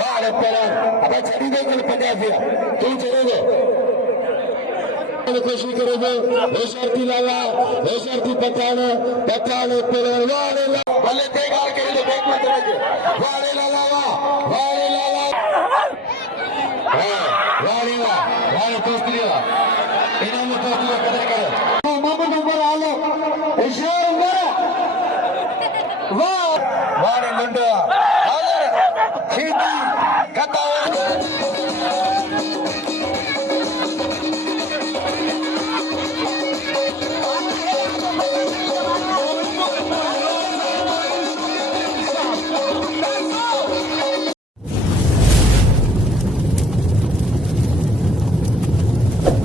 वाह पहलवान अब छड़ी दे कल पंजाब दिया तू चलेगा कोशिश करोगे होशियारती लाला होशियारती पठान पठान पहलवान वाह भले देखा के लिए बैक में चले वाह लाला वाह लाला वाह दोस्ती इनाम दोस्ती का कदर करो मोहम्मद उमर आलो इशार उमर वाह लंडा हाजर सीधी कथा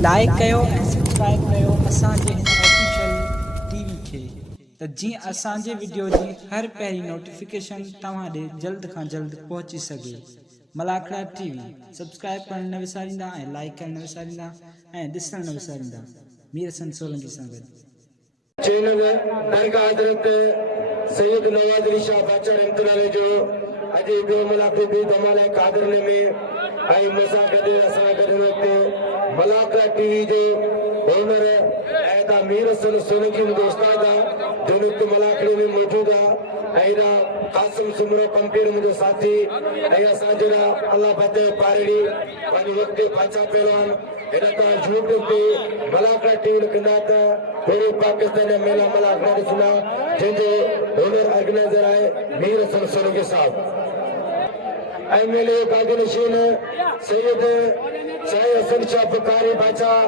लाइक कयो ऐं सब्सक्राइब कयो असांजे हिन ऑफिशियल टीवी खे त जीअं असांजे वीडियो जी हर पहिरीं नोटिफिकेशन तव्हां ॾे जल्द खां जल्द पहुची सघे। मलाखड़ा टीवी सब्सक्राइब करण न विसारींदा ऐं लाइक करण न विसारींदा ऐं ॾिसण न विसारींदा। मीर हसन सोलंकी सां गॾु चैनल दरगाह हज़रत सैयद नवाज अली शाह बादशाह रहमतुल्लाह जो अॼु ॿियो मलाखड़ी बि धमाल कादरने में ऐं मूंसां गॾु असां गॾु वक़्तु मलाखड़ा टीवी जो ओनर ऐं मीर हसन सोलंकी मुंहिंजो उस्ताद आहे जो वक़्तु मलाखड़ी में मौजूदु आहे ऐं कासिम सुमरो पंपीर मुंहिंजो साथी ऐं असां जहिड़ा अल्लाह फतेह पारड़ी पंहिंजो वक़्तु बादशाह पहलवान हिन तां यूट्यूब ते मलाखड़ा टीवी लिखंदा त पूरे पाकिस्तान में मेला मलाखड़ा ॾिसंदा जंहिंजो ओनर ऑर्गेनाइज़र आहे मीर हसन सोलंकी साहब ऐं मेले जो कादिनशीन सैयद शाह हसन शाह बुखारी बादशाह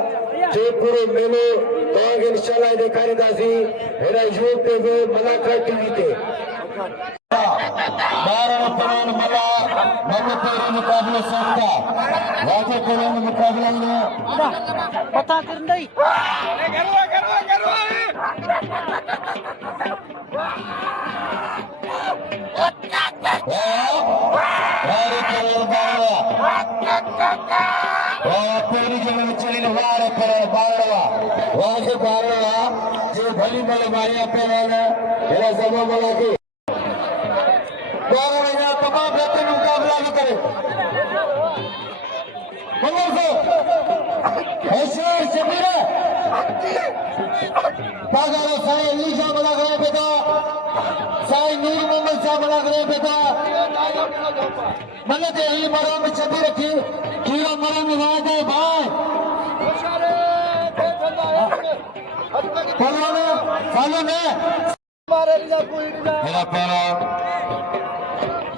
जो पूरो मेलो तव्हांखे इंशाअल्लाह ॾेखारींदासीं हिन यूट्यूब मलाखड़ा टीवी ते मुकाबले सकता राजा करण मुकाबला में पता कर नहीं पूरी जगह में चली वारे बारवा जो भली भले मारिया पहले मेरा जमा बोला कि तमाम बेहतरीन मुकाबला भी करे शबीर पागल साई अली शाह बना गए बेटा साई नूर मोहम्मद शाह बना गए बेटा मन्नत अली मरा में छपी रखी कीड़ा मरा में वादे भाई फॉलो में मेरा प्यारा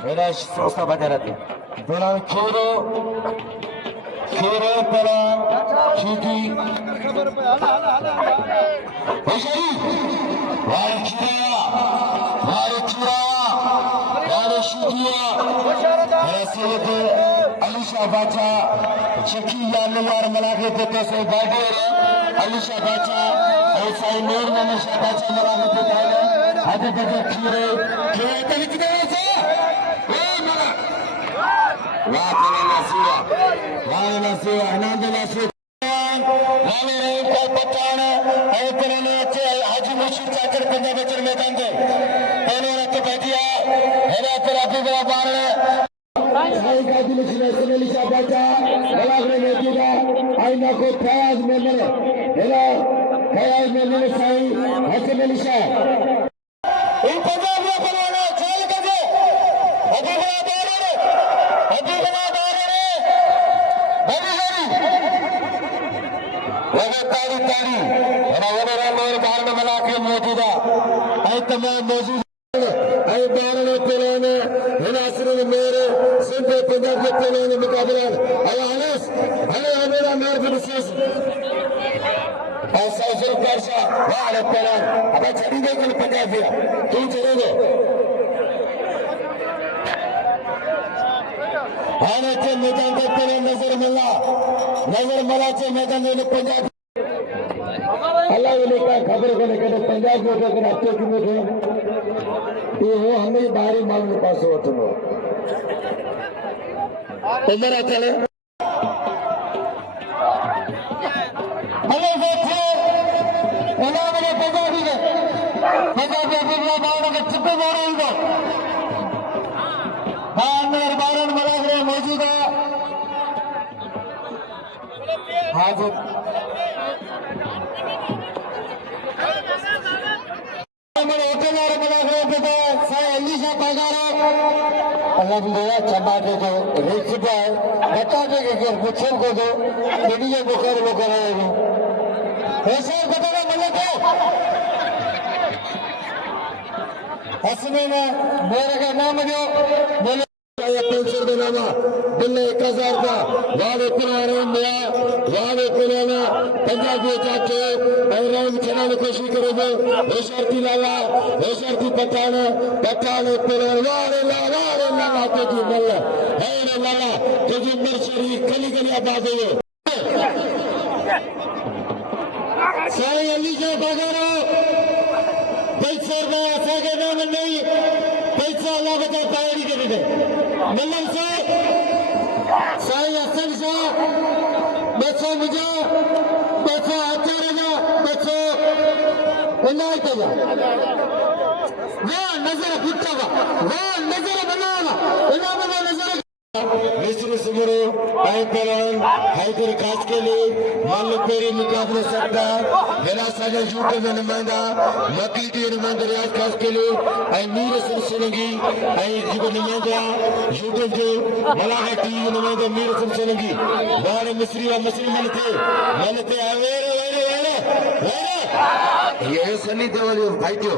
मेरा सोचता बजा रहते मेरा खेरो परा खीटी होशियारी वारे खीरा वारे शीटिया मेरा सैयद अली शाह बादशाह शकी यार मलाखे पे तो से बाडे अली शाह बादशाह और साई नूर मोहम्मद शाह बादशाह मलाखे पे ताले आधे बजे खीरे तलिक दे से वाह नसीवा आनंद नसीब वाले को पठान ऐ करने से हाजी मुर्शिद चाकर पंजाब बचर मैदान दे उन्होंने तो बैठिया हेरा पर अभी बड़ा बार साई का दिल से सुनील शाह बादशाह मलाखड़ा में दिया आईना को फयाज में मिले हेरा फयाज में मिले साई हसन अली शाह इन पंजाब में बनवाना चल के अभी बड़ा बार अभी बड़ा ताड़ी बाहर में मलाखड़ी मौजूदा तमाम मौजूद मेरे सिंधे पंजाब के पहलवान मुकाबला मेरा मेयर विशेष पहलवान अब छड़ी दे कल पंजाब दिया तू चलेगा आने के मैदान पे पहले नजर मला से मैदान में पंजाब अल्लाह ने का खबर को लेकर पंजाब में होकर अच्छे की में ये वो हमें बाहरी माल में पास होते हो इधर चले हेलो देखो इन्होंने पंजाबी के बाहर के चिप्पे मारे इनको हां अंदर बाहर मलाखड़ा हाजिर अल्हम्दुलिल्लाह चबाटे जो रेसिपी है बता दे कि मुझे को दो मेरी ये बुखार है ऐसा बताना मतलब क्या हसने में मेरे का नाम जो बोले पेंशन देना बिल्ले 1000 का वादे पुराने मिया वादे पुराना पंजाबी चाचे ऐरान चलाने की कोशिश करोगे होशरती लाला होशरती पठान पुराने वारे लाला के जी मल्ला है रे लाला तुझे मिर्चरी गली गली आबाद है साईं अली जो बगारो पैसा का सागे नाम नहीं पैसा अल्लाह बता पाएगी के दे मल्लम से साईं हसन शाह बच्चों मुझे बच्चों आचार्य जा बच्चों इनायत जा वाह नजर फुटता वाह नजर बनावा इनाम में नजर मिस्र सुमरो आई परान हैदर खास के लिए मान लो पेरी मुकाबले सकता मेरा साजा यूट्यूब में नुमाइंदा मकली टी नुमाइंदा रियाज खास के लिए आई मीर सिलसिलगी आई जीवन नुमाइंदा यूट्यूब जो मलाहा टीवी नुमाइंदा मीर सिलसिलगी वाले मिस्री व मिस्री मनते वेरे ये सनी देवली भाईटियो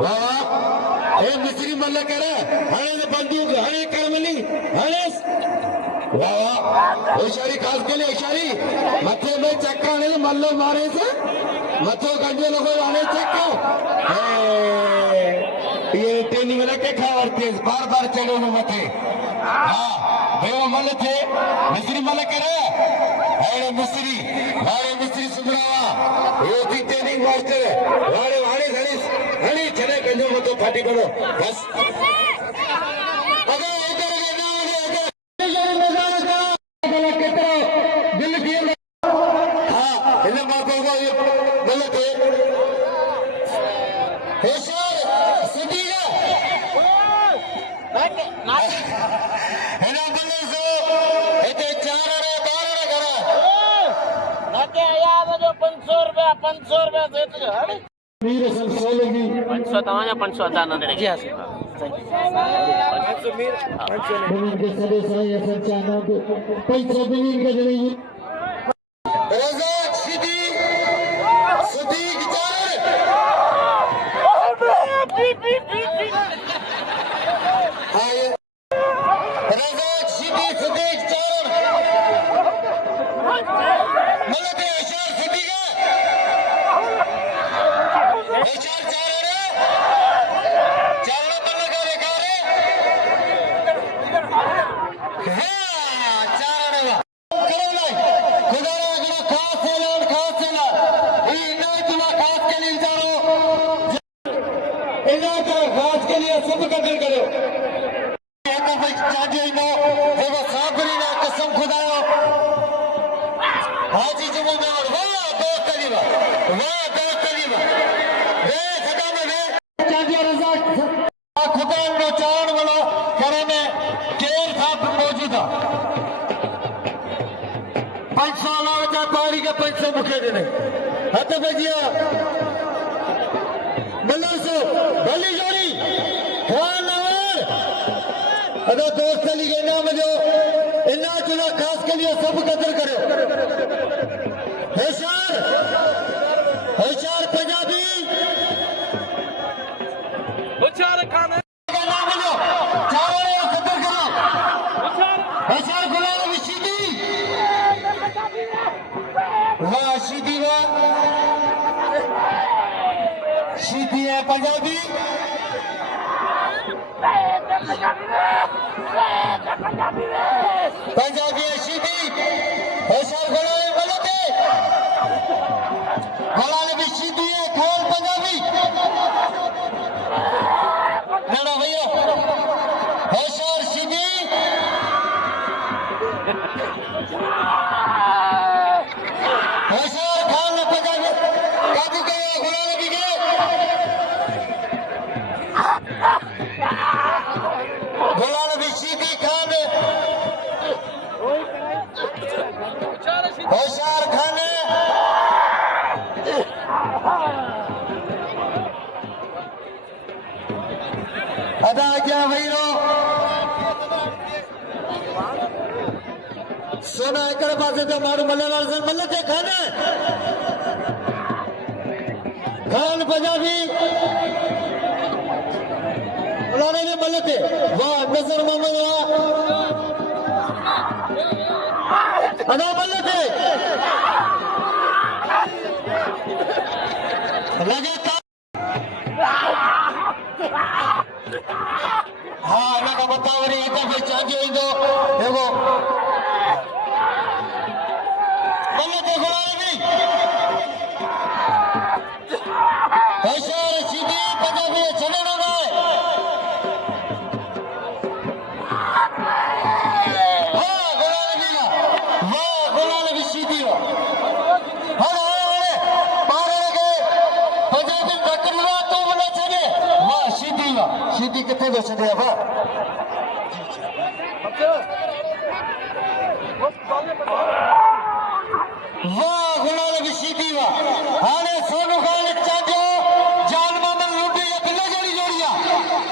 वाह ए मिस्री मल्ल करे हणे बंदूक हणे करमली हणे वाह होशियारी खास के लिए होशियारी मथे में चक्का नहीं मल्लो मारे से मथो गंजे लोगों आने चक्का ये ट्रेनिंग लगे खावरते बार बार चलो में मथे हाँ बेवा मल थे मिस्री मल करे हणे मिस्री वारे मिस्री सुमरावा ये भी ट्रेनिंग मास्टर है वारे वारे हणी चले गंजो मतो फाटी बनो बस अगर इधर अगर दोस्त चली गई ना मुझे इन्ना चुना खास के लिए सब कदर करो होशियार होशियार पंजाबी होशियार खाना ना मुझे चावल कदर करो होशियार गुलाम शिदी वाह शिदी वाह शिदी है पंजाबी पंजाबी शिदी होशियार गुलाम बोलते गुलाम भी शिदी है खान पंजाबी ना भैया होशियार शिदी होशियार खान पंजाबी काबू गए गुलाम भी गए गुलाम भी शिदी खान दोनों एकड़ पासे तो मारू मल्ले वाले से मल्ले के खाने खान पंजाबी उन्होंने भी मल्ले थे वाह नजर मोहम्मद वाह अदा मल्ले थे लगातार हाँ अल्लाह का बतावरी इतना फिर चाहिए इधर देखो मल्ले थे गुलाम नहीं ऐसा सीधी पंजाबी चले ना गए वाह गुलाम भी सीधी हो सीधी कितने दो चले अब वाह गुलाल भी सीधी वाह हाने सोनू खान चाचो जान मामन लुटी या बिल्ले जोड़ी जोड़िया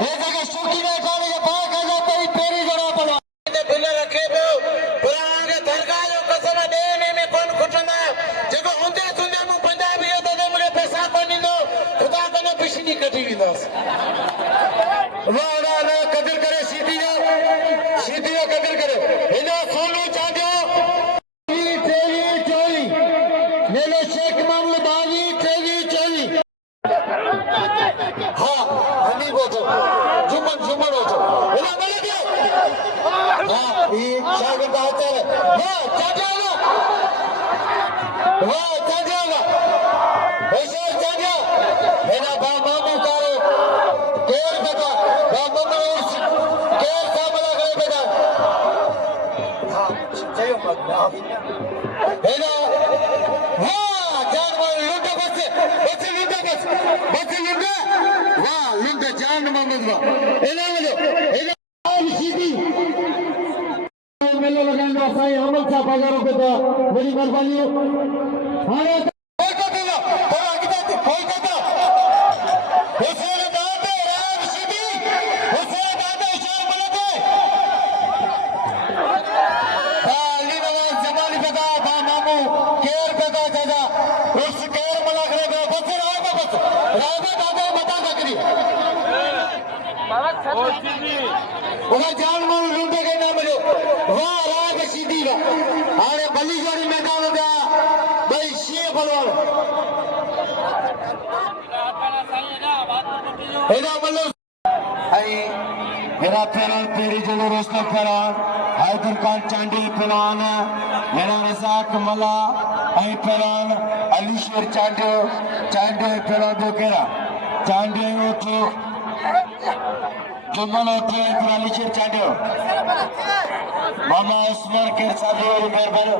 ये जगह शौकी में खाने के बाहर का जाता ही पेरी जरा पड़ा ने बिल्ले रखे पे पुराना के दरगाह जो कसम दे में कौन खुटना जगह होंदे सुनने मु पंजाबी है तो मुझे पैसा को नहीं दो खुदा कने पिछनी कटी की दस वाह वाह कदर करे सीधी कदर करे इधर सोनू चाचो तेरी चोरी मेरे शेख मामले बाजी तेरी चोरी हाँ हनी बोलो जुमन हो तो इधर मिल गया हाँ ये शागिर्द आते हैं वाह चाचा ऐसा चाचा मेरा बाबा करो केर बता बाबा केर सामला करे बेटा हाँ जय माता हेलो वाह जान मार लुंडा बस लुंडा वाह लुंडा जान मोहम्मद वाह हेलो आम सीधी मेले लगाएंगे साईं अमल साहब हजारों पे तो बड़ी मेहरबानी हां जान मानो लूटे के नाम जो वाह राग सीधी का अरे बली जोड़ी मैदान हो गया भाई शेर बलवान इधर बल्लो आई मेरा पेरान तेरी जलो रोशना पेरान हैदर खान चांडिल पेरान मेरा रजाक मला आई पेरान अलीश्वर चांडिल पेरान दो केरा चांडिल उठो जुम्मन होती है अलीश्वर चांडिल मामा उस्मान केर साहब और मेहरबानी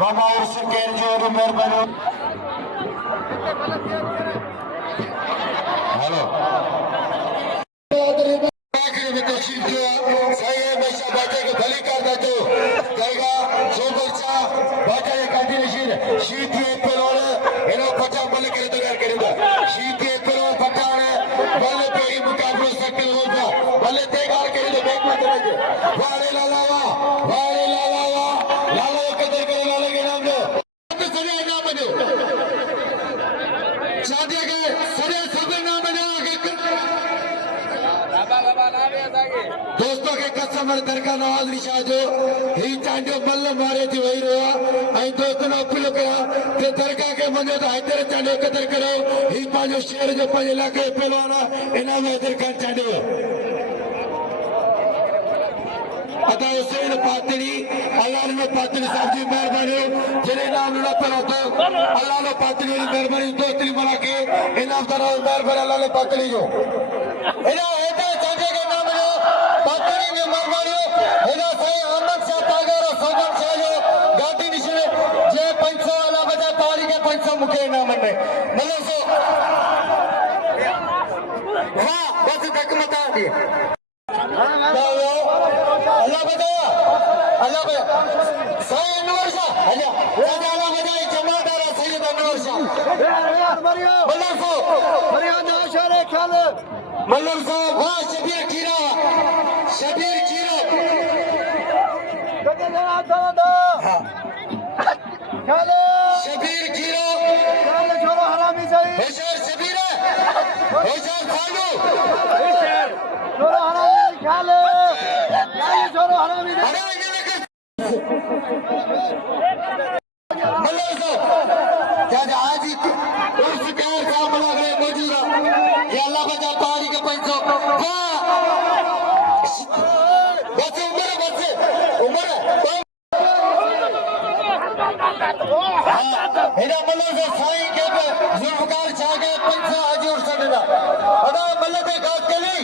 मामा उर्स केर जो मेहरबानी हेलो दोस्तों के कस्टमर दरगाह नवाज शाह जो ही चांडियो मल्ल मारे थी वही रोआ ऐं दोस्तों ने अपील कया कि दरगाह के मनो तो हैदर चांडियो कदर करो ही पांचो शहर जो पंज इलाके पहलवान इना में हैदर खान चांडियो अदा हुसैन पातड़ी अल्लाह ने पातड़ी साहब जी मेहरबानी जिले नाम ना पड़ा तो अल्लाह ने पातड़ी की मेहरबानी दोस्ती मला के इनाम तरह मेहरबानी अल्लाह ने पातड़ी जो इना हैदर चांडियो के नाम जो पातड़ी में मेहरबानी इना सही अहमद शाह तागर और सौगन शाह जो गाड़ी निशने जे 500 वाला बजा पारी के 500 मुके इनाम में मतलब सो हां बस तक मता दी अल्लाह बताया अल्लाह पे सही अनवर शाह अल्लाह अल्लाह बजाई जमादार सैयद अनवर शाह मल्लर सो मरिया नाशरे ख्याल मल्लर सो वाह शबीर खीरा शबीर खीरो होशियार शबीर होशियार फालू आज ही उस प्यार से बना गए मौजूद ये अल्लाह का जान पानी के पैसों बस उम्र मेरा मल्ला से साईं के जुल्फकार छा गए पैसा हजूर सदना अदा मल्ला पे खास के लिए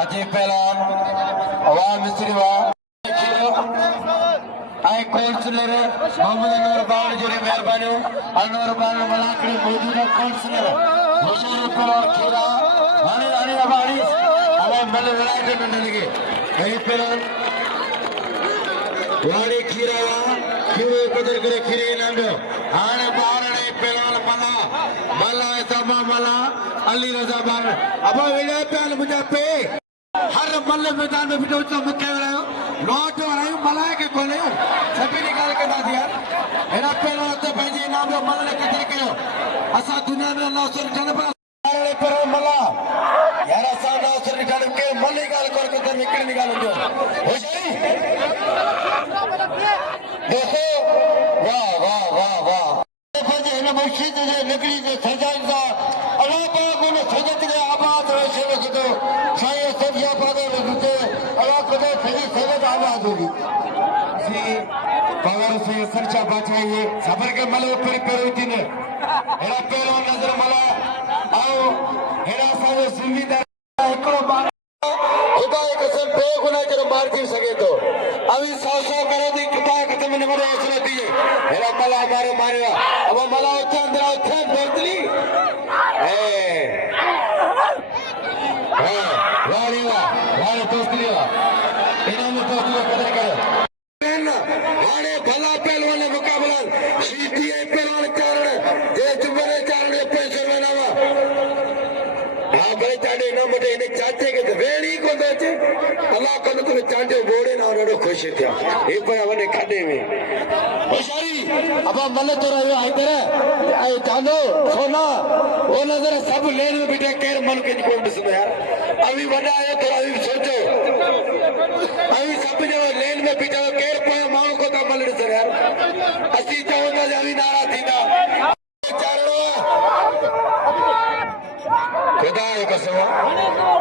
अजय पहलवान आवाम मिस्त्रीवा आई काउंसलर मोहम्मद अनवर बाण जोड़ी मेहरबानी अनवर बाण मलाकड़ी मौजूदा काउंसलर हुजूर पहलवान खीरा हाने हाने अबाड़ी हमें मिल विलायत में लगे यही पहलवान वाड़ी खीरा खीरे कदर करे खीरे नाम दो हाने बारणे पहलवान मला ऐसा मला अली रजा बार अब विजय प्याल मुझे पे हर मल्ल मैदान में बिठो तो मुख्य रहे नोट रहे मलाए के कोले सभी निकाल के ना दिया एना पहला तो भाई नाम जो मल्ल के तरीके कयो असा दुनिया में अल्लाह सुर जनब अरे पर मला यार असा ना सुर जनब के मल्ल निकाल कर के निकल निकाल दो हो जाई देखो वाह वाह वाह वाह फजे न मस्जिद जे निकली जे सजाइन दा अल्लाह पाक ने सजत के आबाद रहे से वक्त साईं सजिया पादे वक्त अल्लाह खुदा सजी सजत आबाद होगी जी पगार से सरचा बचाइए सबर के मले ऊपर पेरोती ने एरा पेरो नजर मला आओ एरा साजो जिम्मेदार एकड़ो बार खुदा की कसम बे गुनाह जरो मार दी सके तो अभी 100 करो दी खुदा खत्म न करे असला दिए एरा मला मारे मारेगा अब मला उठे अंदर उठे बदली वारे दोस्ती इन्होंने दोस्ती कदर करो हाणे भला पहलवान मुकाबला शीती पहलवान चारण जे जुमरे चारण पैसे बनावा हाँ भले चाटे ना मुझे इन्हें चाचे के वेड़ी को दोचे अल्लाह को तो चाटे बोड़े ना उन्होंने खुश थे एक पर अपने खाते में होशियारी अब मन तो रहे आई तेरे आई चांदो सोना वो नजर सब लेन में बिठे केर मन के कोई सुनो यार अभी बड़ा है तो अभी सोचो अभी सब जो लेन में बिठे केर पाए मां को तो मल सर यार असी चाहूंगा अभी नारा थी ना चारो खुदा एक कसम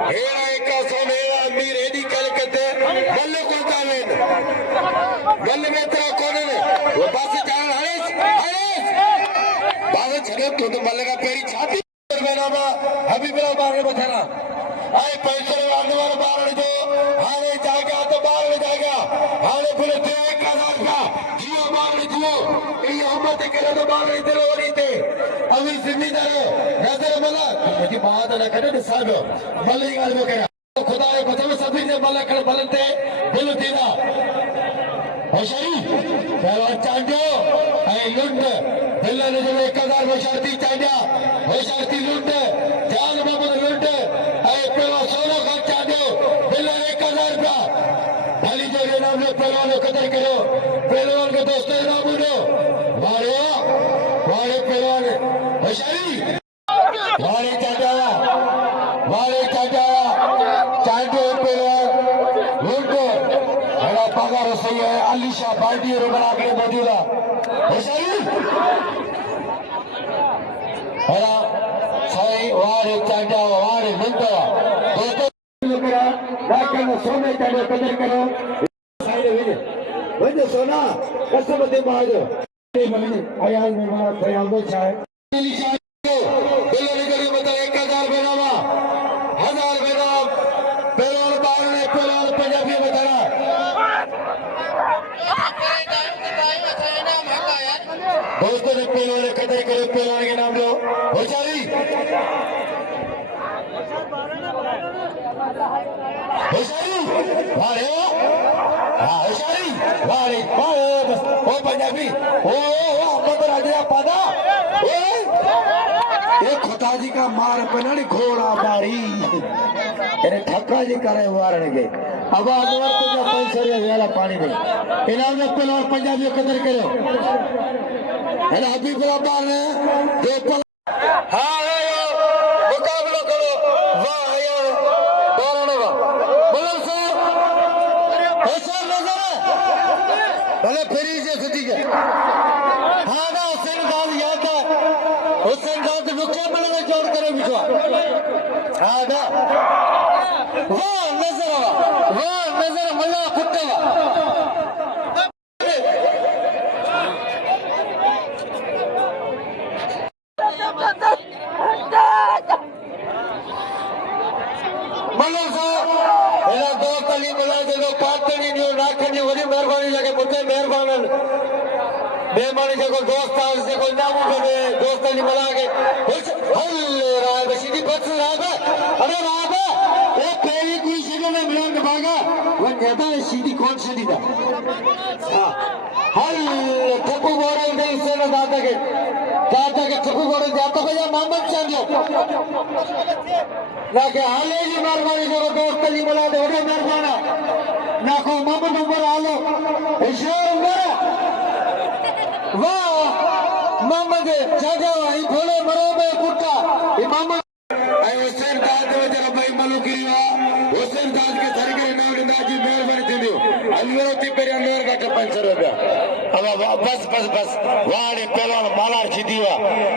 हेरा एक कसम हेरा अमीर एडी कल कहते बल्ले को तावेन बल्ले में तेरा कौन है वो बासी चारण हरीश बाबा छड़े तो बल्ले का पेरी छाती बेनामा हबीबुल्लाह बारने बथाना आए पैसे वाले वाले बारने जो हाने जाएगा तो बारने जाएगा हाने बोले थे 1000 का जियो बारने जियो ये उम्मत के लिए तो बारने दिलो नहीं थे अभी जिम्मेदार नजर मला की बात ना करे साहब मल्ली गाल में कया खुदा के कसम सभी ने मला कर बलते बोल दीना होशियारी पहलवान चांडो ऐ लुंड बिल्ला ने जो 1000 होशियारती चांडा होशियारती लुंड जान मोहम्मद लुंड ऐ पहलवान सोना खान चांडो बिल्ला ने 1000 रुपया भली जो ये नाम पहलवान को कदर करो पहलवान के दोस्तों नाम लो मारो मारे पहलवान होशियारी मारे चांडा चांडो पहलवान लुंड बड़ा पगार सही है अलीशा बाल्टी और बना के मौजूदा होशियारी बड़ा सही वारे चांडा वारे लुंड दोस्तों डॉक्टर सोने चांडो कदर करो साइड वजह सोना कसम दे मारो अयाल में मारा ख्याल दो चाहे अलीशा बिल्लो निकली बता 1000 बेनामा 1000 बेनाम पहलवान बार ने पहलवान पंजाबी बताना दोस्तों ने पहलवान ने कदर करो पहलवान के नाम लो होशियारी वारे हाँ होशियारी वारे बस ओ पंजाबी ओ मगर राजा पादा ये खुदा ताजी का मार पनाड़ी घोड़ा बारी એને ઠક્કા જ કરે વારણ કે अब अनवर तो जो 500 रुपया पानी में इनाम में पेलो पंजाबी कदर करो है ना हबीबुल्लाह बार ने दो हां आयो मुकाबला करो वाह आयो बारणवा बोलो सो ऐसा नजर भले फेरी से सदी के हां ना हुसैन दाद याद है हुसैन दाद मुकाबले में जोड़ करे बिचवा हां ना वाह नजर मल्ला कुत्तेवा मल्ला साहब एला दो तली मिला दे दो पांच तली न्यू नाखनी वरी मेहरबानी लगे मुझे मेहरबान मेहरबानी से को दोस्त आज से को नामो करे दोस्त ने मिला के हल्ले राय बसीदी बस राय अरे राय ये पहली कोई सीधे में मिलान के भागा वो नेता है सीधी कौन सीधी था हाँ हल्ले ठप्पू गोरे ने इससे ना दादा के ठप्पू गोरे जाता है या मोहम्मद चांदो ना के हाले जी मेहरबानी से को दोस्त ने मिला दे वो मेहरबाना ना को मोहम्मद उमर आलो इशारा उमर वाह मोहम्मद चाचा ये भोले मरो में कुत्ता ये मोहम्मद आई हुसैन दाद वजह भाई मलो किरिया हुसैन दाद के सरगरे नाम दाजी मेहरबानी थी अलवरो ती पेरी अंदर का 500 रुपया अब बस वाड़े पहलवान मालार सीधीवा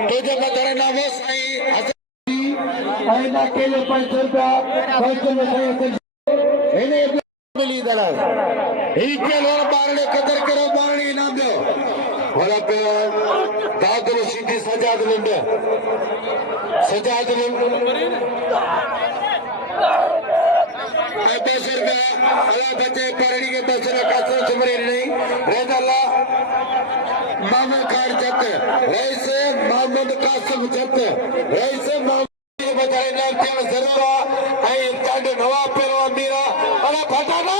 तो जब तेरे नाम हो साई आई ना केले 500 रुपया 500 रुपया इन्हें मिली दलाल ही पहलवान बारणे कदर करो बारणे इनाम दो वाला पहलवान दादर सीधी सजाद लंडे सजाद बेसर का अल्लाह बच्चे परड़ी के बेसर कासर चुमरे नहीं रेद अल्लाह मामा खान जत रईस मोहम्मद कासिम जत रईस मोहम्मद बचाए नाम त्यान जरूरा आई चांद नवाब पेरो मीरा अल्लाह फटाना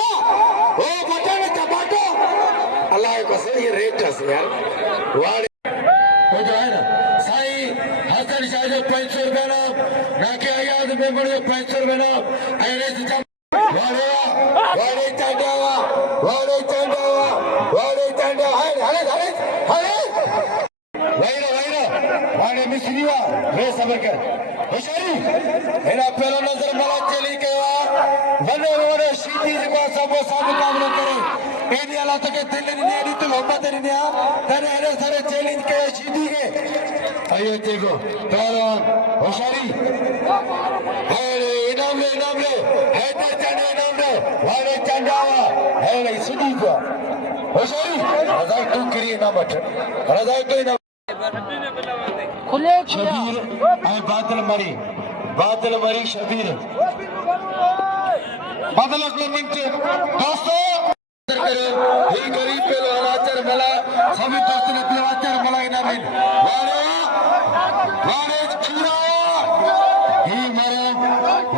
ओ फटाना टमाटो अल्लाह को सही रेट है यार वाड़ वो जो है ना साई हसन शाह जो 500 रुपया ना नाके आयाद में बड़े 500 रुपया ना ऐने से वाड़े चांडावा हरे वाड़े मिस्रीवा रे सबर कर होशियारी हेला पहला नजर मला चली केवा बने रोडे सीधी को सब मुकाबला करे एनी अला तक दिल ने एडी तो मोहब्बत ने तने एने सारे चैलेंज के सीधी के आयो देखो पहलवान होशियारी हेले इनाम ले हैदर चंडे इनाम ले वाड़े चंडावा हेले सीधी को होशियारी रजा तू करी ना मत रजा तो इनाम खुले शबीर आई बादल मरी शबीर बादल अगले मिनट दोस्तों करो ही गरीब पे आचार मला सभी दोस्तों ने आचार मला इनाम वाड़े खीरा ही मरे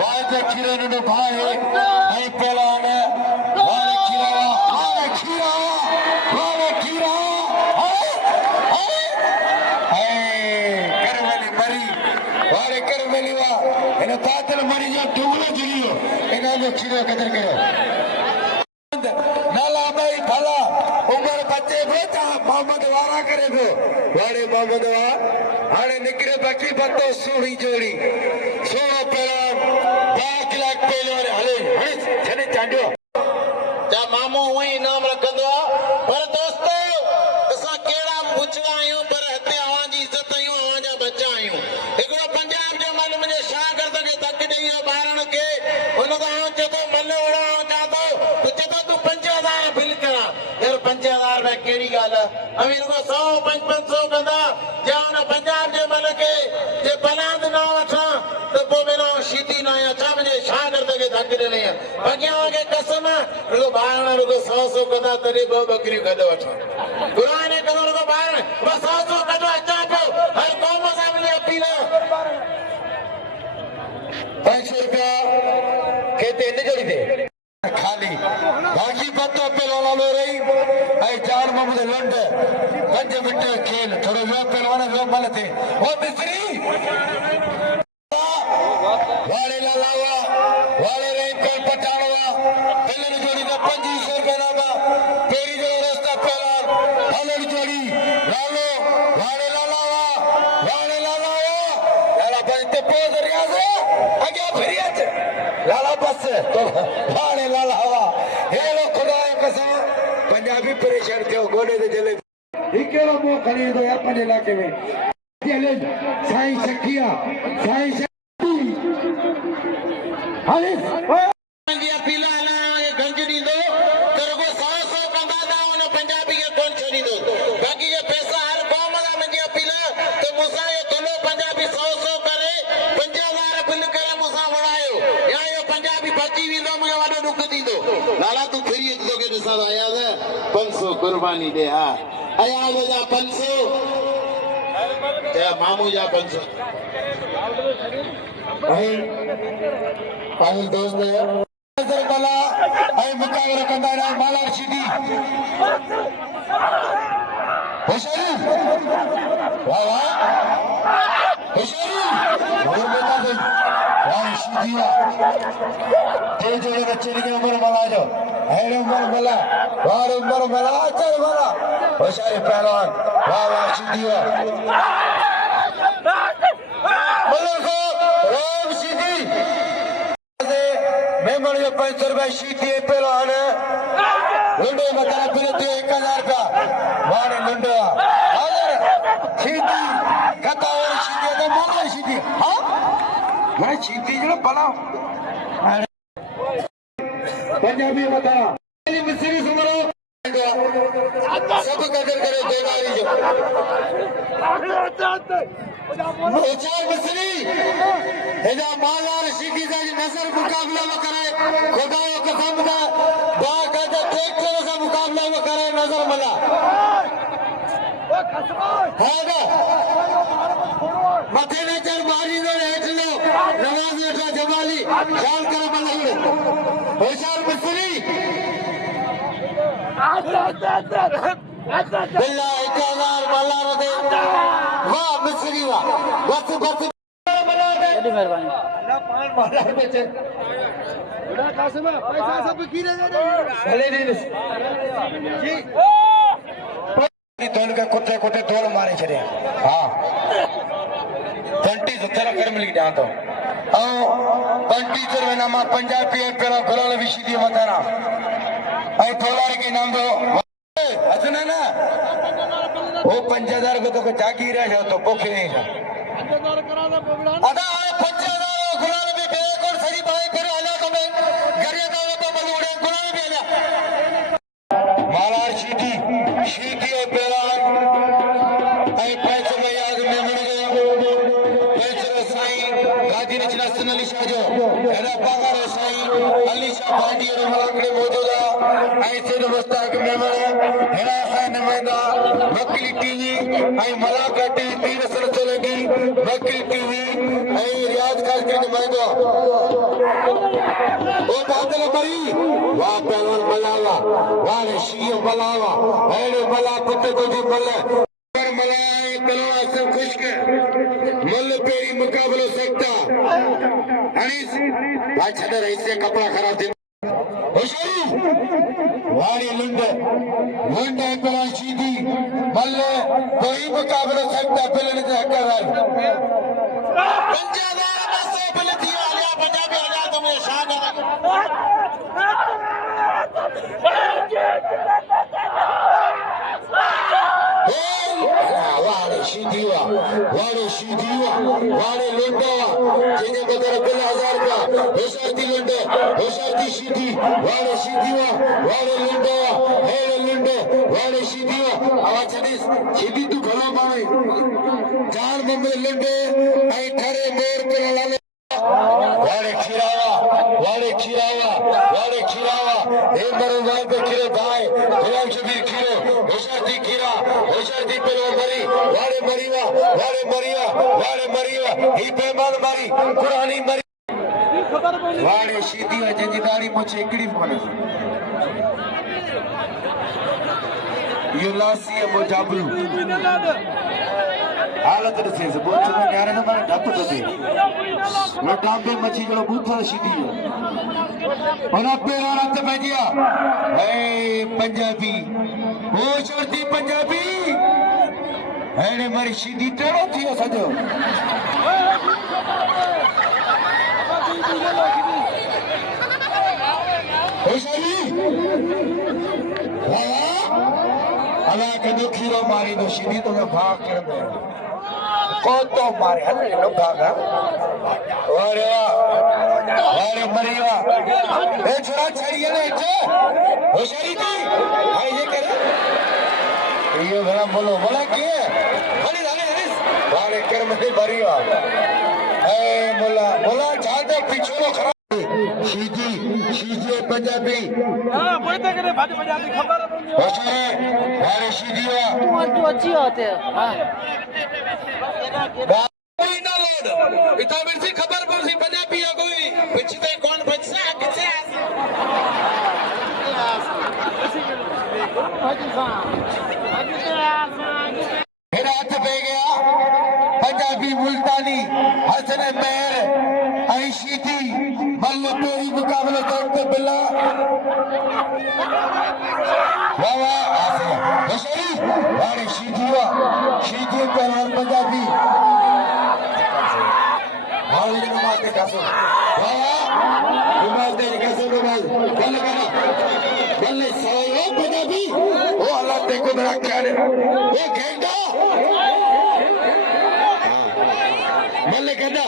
वाड़े खीरे ने भाई आई पहलवान वाड़े खीरा इन बादल मरी जो डूबना जुड़ियो इना जो खीरो कदर करो नाला भाई भला उमर बच्चे बेटा मोहम्मद वारा करे गो वाड़े मोहम्मद वा हाने निकरे बाकी बतो सोही जोड़ी सोना पहलवान 2 लाख पहलवान हले छने चांडो जा मामो वही नाम रखंदो पर दोस्तों असा केड़ा पुछड़ा आयो पर हते आवां जी इज्जत आयो आवां जा बच्चा आयो एकड़ो पंजाब जो मन मुझे शाह कर सके तक नहीं बारण के उनका जदो मन उड़ा चाहतो तो जदो तू 5000 बिल करा यार 5000 में केड़ी गाल अमीर को 100 500 कंदा जान पंजाब जे मन के जे बलाद ना वठा तो वो मेरा शीती ना अच्छा मुझे शाह कर सके तक नहीं बगिया के कसम रुको बारण रुको 100 कंदा तरी बो बकरी कद वठा कुरान कदो रुको बारण बस 100 कदो अच्छा को हर कौम सामने अपीला 500 रुपया कहते हैं जोड़ी दे खाली बाकी बतो पहलवान लो रही आई जान मोहम्मद लंड 5 मिनट खेल थोड़े वे पहलवान वे मल थे ओ मिस्री रोज रियाज आगे फिरियत लाला बस तो भाणे लाला हवा हेलो खुदा कसम पंजाबी परेशान थियो गोडे ते जले हिकेलो मो खणी दो अपन इलाके में चले साईं सखिया साईं हाले इंडिया पीला ना गंजनी दो करगो 100 कंदा उन पंजाबी के कोन छड़ी दो बाकी ये पैसा हर कौम दा मंजिया पीला तो मुसा ये तलो पंजाबी 100 करे 50,000 बिल करे मुसा वड़ायो या ये पंजाबी बची वी दो मुझे वाडो दुख दी दो लाला तू फिरी जो के दिसा आया है 500 कुर्बानी दे हां आया जा 500 ते मामू जा 500 पागल दोस्त नजर मला आई मुकाबला कंदारा माला शिदी होशारी वाह वाह होशारी और बेटा दे वाह शिदी ते जोड़े बच्चे के उम्र मला जो है उम्र मला वाह उम्र मला चल मला होशारी पहलवान वाह वाह शिदी मेमण जो 500 रुपया शीती पेलो आने लुंडे मकान पिलते 1000 रुपया वाने लुंडे आदर शीती कथा और शीती तो मोला शीती हां मैं शीती जो बना पंजाबी बता मिस्री सुमरो सब कदर करे देवारी जो चार मिस्री हेजा मालार शीती सा नजर मुकाबला में करे खुदा कसम दा बा कदे ट्रैक्टर से मुकाबला में करे नजर मला हागा मथे ने चल मारी दो हेठ लो नवाज बेटा जमाली ख्याल कर मला होशियार मिस्री बिल्ला 1000 मला दे वाह मिस्री वाह बस बस बड़ी मेहरबानी ना 5 माला बेचे बड़ा कासिम पैसा सब गिरे भले नहीं जी तोल के कुत्ते कुत्ते तोल मारे छड़े हां 20 17 कर मिल गया तो ओ 20 रुपए नामा पंजाबी पेला गोलाल विशी दी मतारा आई तोलार के नाम दो हसना ना वो 5000 को तो जागी रहा है तो पोखे नहीं था 5000 करा दे अदा 5000 गुलाल में बेक और सही भाई करे आला को में गरिया का तो बलूड़े गुलाल में आला मालार शीती और पेरान आई पैसे में याद में मिल गया पैसे साईं गाजी रचना सुनली शाह जो एरा पागर साईं अली शाह भांडी और मलाकड़े मौजूदा ऐसे मुस्ताक मेमण हेरा है नुमाइंदा वकील टीवी आई मलाका टीवी पीर सरसलगी वकील टीवी आई रियाज खास के नुमाइंदा ओ बादल मरी वाह पहलवान मलावा वाह शीय मलावा हेड़े मला कुत्ते को जी मल्ले पर मलाई कलवा सब खुश्क मल्ल पेरी मुकाबलो सकता हनीस भाई छदर ऐसे कपड़ा खराब दे होशारी वाणी लुंड पेला शीदी मल्ले कोई मुकाबला सकता पिलन से हकदार 50,000 पैसे बिल दिया लिया पंजाबी आजा तो मुझे शान वाड़े शीदीवा वाड़े लुंडवा जिने बदर बिल 1000 का होशारती लुंडे होशारती शीदी वाड़े शीदीवा वाड़े लुंडवा हेले लुंडे वाड़े शीदीवा आवाज छदीस शीदी तू घणो पावे चार बम्बे लुंडे आई ठरे मोर पे लाले वाड़े खीरावा हे मरो वाल पे खीरे भाई गुलाम शबीर खीरो होशारती खीरा होशारती पेलो मरी वाड़े मरिया ही बेमान मरी कुरानी मरी वाड़े शीदी जंजी दाढ़ी मुझे एकड़ी कोने यो लासी मो जाबरू हालत से बहुत से न्यारे न माने ढप तो दे लो टांबे मच्छी जो बूथा शीदी ओना पेरा रात में दिया ए पंजाबी ओ शर्ती पंजाबी हेड़े मारी शीदी टेड़ो थियो सजो होशारी अला कदो खीरो मारी दो सीधी तो मैं भाग कर दे कौन तो मारे हल्ले लो भागा वारे मरिया ए छोरा चाहिए ना इच्छा होशारी थी भाई ये करे ये भला बोलो बोला किए हली हली वारे कर मते मरिया ए बोला जाते पीछे लो खरा सीधी पंजाबी हां कोई तो करे भाई पंजाबी खबर होशारी वारे सीधी तू अच्छी होते हां ना लोड इतना मिर्ची खबर पर सी पंजाबी है कोई पिछते कौन बचसा किसे मेरा हाथ पे गया पंजाबी मुल्तानी हसन मेहर ऐशी थी मल्लो तेरी मुकाबले करते बिल्ला वाह होशारी वारे शीधी पहलवान पंजाबी नमाज कसम नमाज बल्ले सवाई पंजाबी ओ अल्लाह तेको बड़ा क्या रे ओ घेंटा बल्ले कहता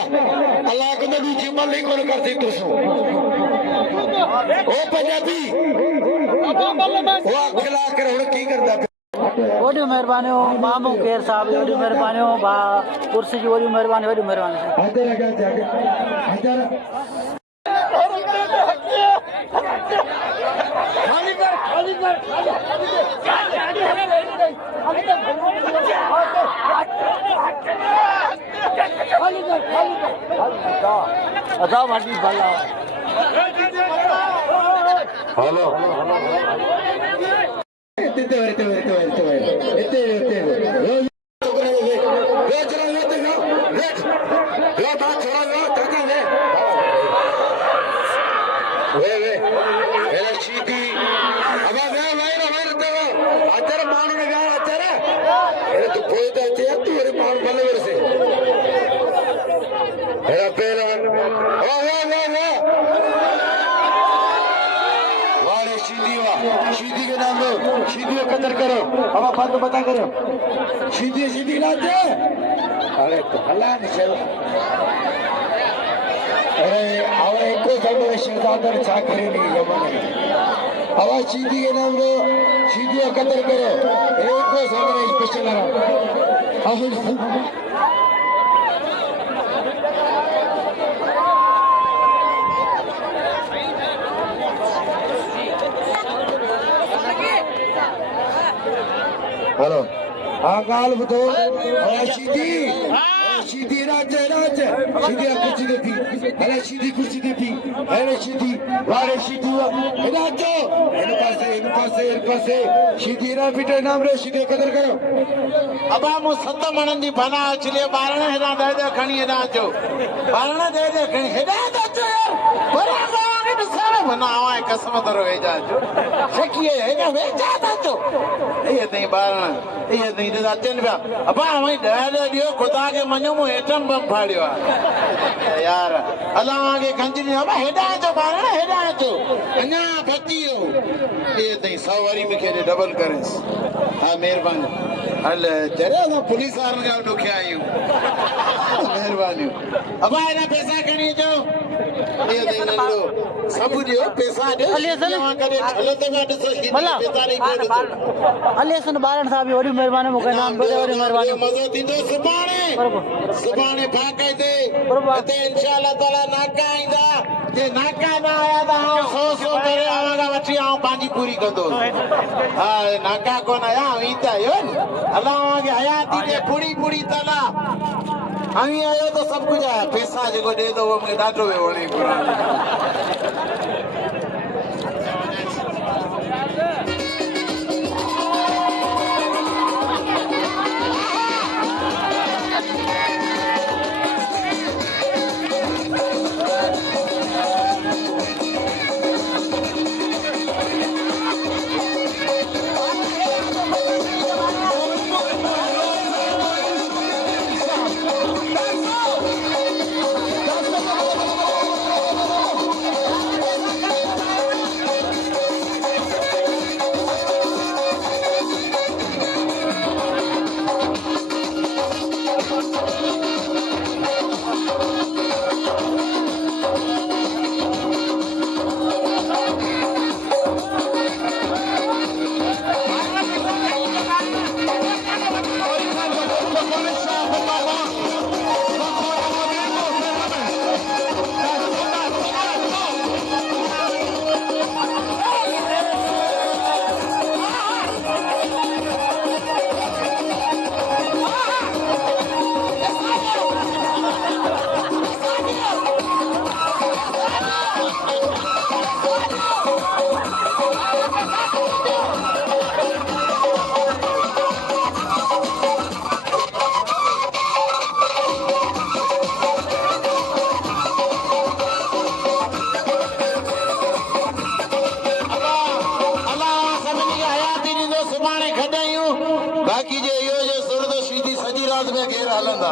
अल्लाह को नबी जी बल्ले कौन करते तुसो ओ पंजाबी वो खिला कर उड़ की करता वही मेहरबानी हो मामू केर साहब वही मेहरबानी हो भा कुर्सी जी वही मेहरबानी हेलो सीधी के नाम दो सीधी को कदर करो अब बात को बता करो सीधी लाते अरे तो अल्लाह ने चलो अरे अब एक को सब शहजादा चाकरी नहीं जमाने अब सीधी के नाम दो सीधी को कदर करो एक को सब स्पेशल रहा हेलो हाँ काल बतो सीधी राज सीधी कुर्सी देती अरे सीधी कुर्सी देती अरे सीधी वारे सीधी राजो इन पासे सीधी ना बिटे नाम रे सीधी कदर करो अब हम सत मनन जी बना चले बारणे हेडा दे खणी हेडा जो बारणे दे खणी हेडा जो यार बराबर के सारे बनावा कसम दरो वेजा जो सकिए हेडा वेजा जो ये नहीं बारणे ये नहीं दा चन बा अब हम दे दियो खुदा के मनो मु एटम बम फाड़ियो यार अल्लाह के कंजनी अब हेडा जो बारणे हेडा जो अन्या फतियो ये नहीं सवारी में के डबल करेंस हां मेहरबानी हल चले ना पुलिस वारन जा डोखे आयो मेहरबानी अब आना पैसा कणी जो ये नहीं नंदो सब दियो पैसा दे वहां करे चलो तो गाड़ी से सीधी पैसा नहीं को अलीसन बारण साहब वही मेहरबानी मुके नाम बोले वही मेहरबानी मजो दिंदो सुबाणे भागे दे ते इंशाअल्लाह ताला नाका आइंदा जे नाका ना आया ता सो करे आवागा वठी आ पांजी पूरी कंदो हां नाका कोन आया ईता यो अल्लाह के हयाती दे पूरी ताला हामी आयो तो सब कुछ आया पैसा जो दे दो वो मूंखे ॾाढो वियो वणे कुरान बाक़ी जे इहो जो सुर तो सीधी सॼी राति में घेर हलंदा